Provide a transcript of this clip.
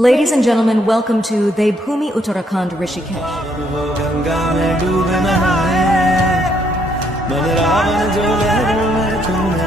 Ladies and gentlemen, welcome to Devbhoomi Uttarakhand Rishikesh. Ganga में डूब नहाए मन रावण जो लहरों में तुम